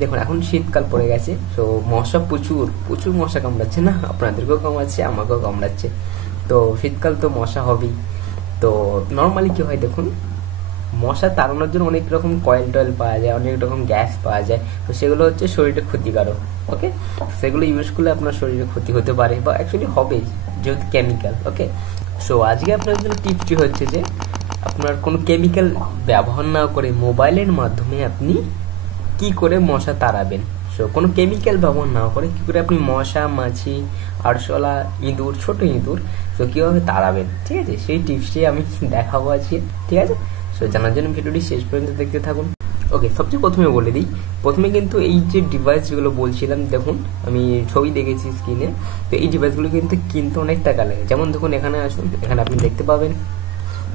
দেখুন এখন শীতকাল পড়ে গেছে, তো মশা প্রচুর প্রচুর মশা কামড়াচ্ছে না, আপনাদেরকেও কামড়াচ্ছে আমাকেও কামড়াচ্ছে। তো শীতকাল তো মশা হবেই। তো নর্মালি কি হয় দেখুন, মশা তাড়ানোর জন্য অনেক রকম কয়েল টয়েল পাওয়া যায়, অনেক রকম গ্যাস পাওয়া যায়, তো সেগুলো হচ্ছে শরীরে ক্ষতিকারক। ওকে, সেগুলো ইউজ করলে আপনার শরীরে ক্ষতি হতে পারে বা অ্যাকচুয়ালি হবেই, যেহেতু কেমিক্যাল। ওকে, সো আজকে আপনার জন্য টিপসটি হচ্ছে যে আপনার কোনো কেমিক্যাল ব্যবহার না করে মোবাইলের মাধ্যমে আপনি কি করে মশা তাড়াবেন। সো কোনো কেমিক্যাল ব্যবহার না করে কি করে আপনি মশা, মাছি, আরশোলা, ইঁদুর, ছোট ইঁদুর তো কীভাবে তাড়াবেন, ঠিক আছে, সেই টিপসটি আমি দেখাবো আজকে। ঠিক আছে, সো জানার জন্য ভিডিওটি শেষ পর্যন্ত দেখতে থাকুন। ওকে, সবচেয়ে প্রথমে বলে দিই, প্রথমে কিন্তু এই যে ডিভাইস যেগুলো বলছিলাম, দেখুন আমি ছবি দেখেছি স্ক্রিনে, তো এই ডিভাইসগুলো কিন্তু কিনতে অনেক টাকা লাগে। যেমন দেখুন এখানে আসুন, এখানে আপনি দেখতে পাবেন,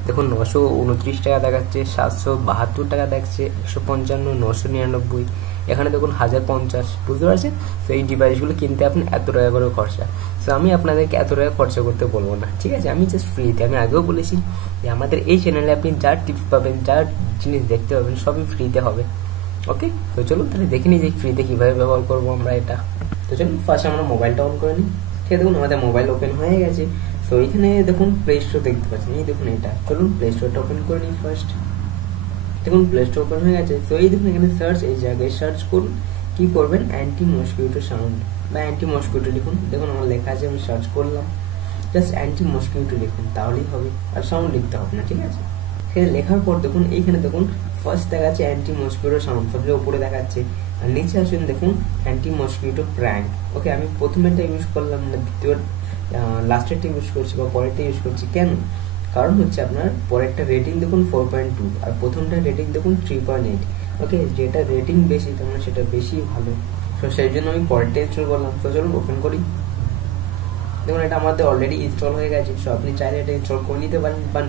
দেখুন 929 টাকা দেখাচ্ছে, 772 টাকা দেখছে, 155, 999, এখানে দেখুন 1050, বুঝতে পারছেন। তো এই ডিভাইসগুলো কিনতে আপনি এত টাকা করে খরচা। তো আমি আপনাদেরকে এত টাকা খরচা করতে বলবো না, ঠিক আছে, আমি জাস্ট ফ্রিতে, আমি আগেও বলেছি যে আমাদের এই চ্যানেলে আপনি যা টিপস পাবেন, যা জিনিস দেখতে পাবেন সবই ফ্রিতে হবে। ওকে, তো চলুন তাহলে দেখে নিই যে ফ্রিতে কীভাবে ব্যবহার করবো আমরা এটা। তো চলুন ফার্স্ট আমরা মোবাইলটা অন করে নিই। ঠিক আছে, দেখুন আমাদের মোবাইল ওপেন হয়ে গেছে। তো এইখানে দেখুন প্লে স্টোর দেখতে পাচ্ছেন, এই দেখুন এটা। চলুন প্লে স্টোরটা ওপেন করে নিই ফার্স্ট। দেখুন প্লে স্টোর ওপেন হয়ে গেছে। তো এই দেখুন এখানে সার্চ, এই জায়গায় সার্চ করুন, কি করবেন, অ্যান্টি মসকিউটো সাউন্ড বা অ্যান্টি মসকিউটো লিখুন। দেখুন আমার লেখা আছে, আমি সার্চ করলাম, জাস্ট অ্যান্টি মসকিউটো লিখুন, তাহলেই হবে, আর সাউন্ড লিখতে হবে না। ঠিক আছে, সেখানে লেখার পর দেখুন এইখানে দেখুন ফার্স্ট দেখাচ্ছে অ্যান্টি মসকিউটো সাউন্ড, সবচেয়ে উপরে দেখাচ্ছে, আর নিচে আসুন দেখুন অ্যান্টি মসকিউটো প্র্যাঙ্ক। ওকে, আমি প্রথমেরটা ইউজ করলাম না, দ্বিতীয় লাস্টেরটা ইউজ করছি বা পরেরটা ইউজ করছি। কেন? কারণ হচ্ছে আপনার পরেরটা রেটিং দেখুন 4.2 আর প্রথমটা রেটিং দেখুন 3.8। ওকে, যেটা রেটিং বেশি তার মানে সেটা বেশি ভালো, তো সেই জন্য আমি পরেরটা ইনস্টল করলাম। তো চলুন ওপেন করি। দেখুন এটা আমাদের অলরেডি ইনস্টল হয়ে গেছে, সো আপনি চাইলে এটা ইনস্টল করে নিতে পারেন, বা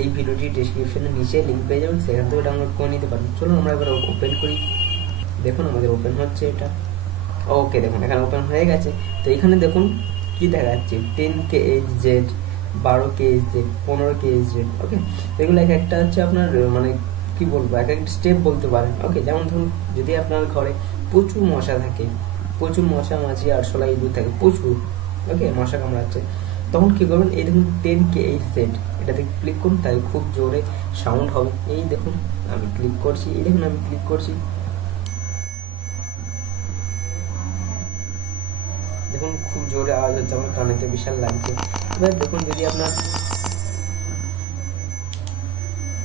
এই ভিডিওটি ডিসক্রিপশনে নিচে লিঙ্ক পেয়ে যাবেন, সেখান থেকে ডাউনলোড করে নিতে পারেন। চলুন আমরা এবার ওপেন করি। দেখুন আমাদের ওপেন হচ্ছে এটা। ওকে, দেখুন এখানে ওপেন হয়ে গেছে। তো এখানে দেখুন কি দেখাচ্ছে, 10kHz, 12kHz, 15kHz। ওকে, এগুলো এক একটা হচ্ছে আপনার মানে কি বলবো, এক একটা স্টেপ বলতে পারেন। ওকে, যেমন ধরুন যদি আপনার ঘরে প্রচুর মশা থাকে, প্রচুর মশা, মাছি, আরশোলা, ইঁদুর থাকে প্রচুর, ওকে, মশা কামড়াচ্ছে, তখন কি করবেন, এই দেখুন 10kHz, এটাতে ক্লিক করুন, তাই খুব জোরে সাউন্ড হবে। এই দেখুন আমি ক্লিক করছি, এই দেখুন আমি ক্লিক করছি, দেখুন খুব জোরে আওয়াজ হচ্ছে, আমার কানেতে বিশাল লাগছে। এবার দেখুন যদি আপনার,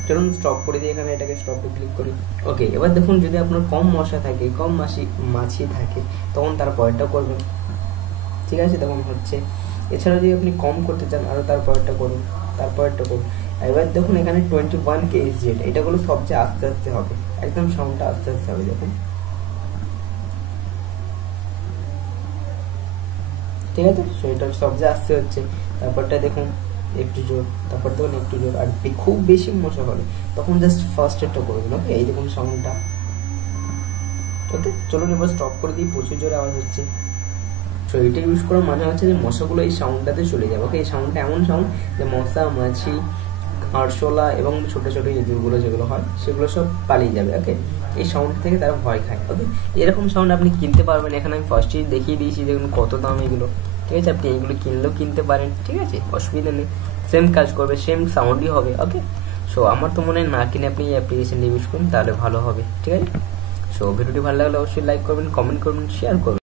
চলুন স্টপ করে দিই, এখানে এটাকে স্টপে ক্লিক করি। ওকে, এবার দেখুন যদি আপনার কম মশা থাকে, কম মাছি থাকে, তখন তার পরেরটা করবেন। ঠিক আছে, তখন হচ্ছে। এছাড়া যদি আপনি কম করতে চান, আরও তারপরেরটা করুন, তারপরেরটা করুন। এবার দেখুন এখানে 21kHz, এটা গুলো সবচেয়ে আস্তে আস্তে হবে, একদম সাউন্ডটা আস্তে আস্তে হবে। দেখুন, ঠিক আছে, সো এটা সবচেয়ে আস্তে হচ্ছে। তারপরটা দেখুন একটু জোর, তারপর দেখুন একটু জোর, আর খুব বেশি মশা হলে তখন জাস্ট ফার্স্ট এডটা করবেন। ওকে, এই দেখুন সাউন্ডটা। ওকে, চলুন এবার স্টপ করে দিই, প্রচুর জোরে আওয়াজ হচ্ছে। সো এটা ইউজ করার মানে হচ্ছে যে মশাগুলো এই সাউন্ডটাতে চলে যাবে। ওকে, এই সাউন্ডটা এমন সাউন্ড যে মশা, মাছি, আরশোলা এবং ছোট ছোট ইঁদুরগুলো যেগুলো হয় সেগুলো সব পালিয়ে যাবে। ওকে, এই সাউন্ড থেকে তারা ভয় খায়। ওকে, এরকম সাউন্ড আপনি কিনতে পারবেন, এখানে আমি ফার্স্টেই দেখিয়ে দিয়েছি, দেখুন কত দাম এগুলো। ঠিক আছে, আপনি এগুলো কিনলেও কিনতে পারেন, ঠিক আছে, অসুবিধা নেই, সেম কাজ করবে, সেম সাউন্ডই হবে। ওকে, সো আমার তো মনে হয় না কিনে আপনি এই অ্যাপ্লিকেশনটা ইউজ করুন, তাহলে ভালো হবে। ঠিক আছে, সো ভিডিওটি ভালো লাগলে অবশ্যই লাইক করবেন, কমেন্ট করবেন, শেয়ার করবেন।